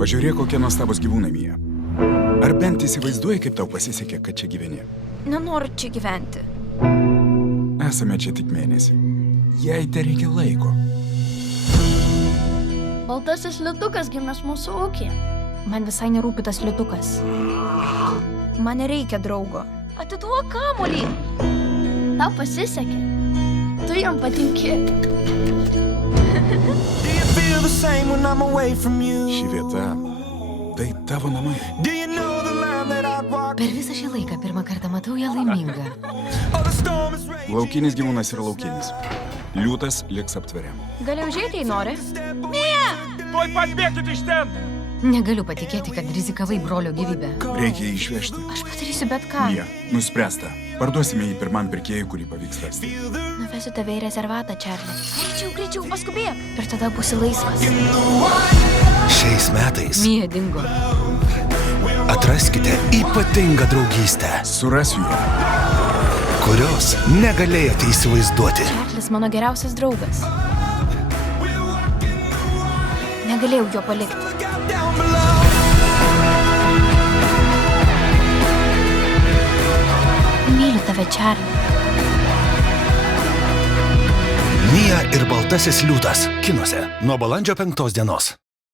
Pažiūrėk, kokie nuostabus gyvūnai, Mija. Ar bent įsivaizduoji, kaip tau pasisekė, kad čia gyveni? Nenoriu čia gyventi. Esame čia tik mėnesį. Jai te reikia laiko. Baltasis liūtukas gimęs mūsų ūkyje. Man visai nerūpi tas liūtukas. Man nereikia draugo. Atiduok kamuolį. Tau pasisekė. Tu jam patinki. Ši vieta, tai tavo namai. Per visą šį laiką pirmą kartą matau ją laimingą. Laukinis gyvūnas yra laukinis. Liūtas liks aptvere. Gali užeiti, jei nori? Tuoj pat bėkit iš ten! Negaliu patikėti, kad rizikavai brolio gyvybę. Reikia jį išvežti. Aš padarysiu bet ką. Mija, nuspręsta. Parduosime jį pirmam pirkėjui, kurį pavyks rasti. Nuvesiu tave į rezervatą, Čarli. Greičiau, paskubėk. Ir tada būsi laisvas. Šiais metais Mija dingo. atraskite ypatingą draugystę, Surasiu ją. kurios negalėjote įsivaizduoti. Čarlis mano geriausias draugas. Negalėjau jo palikti. Myliu tave, Čarli. Mija ir baltasis liūtas kinuose nuo balandžio 5 dienos.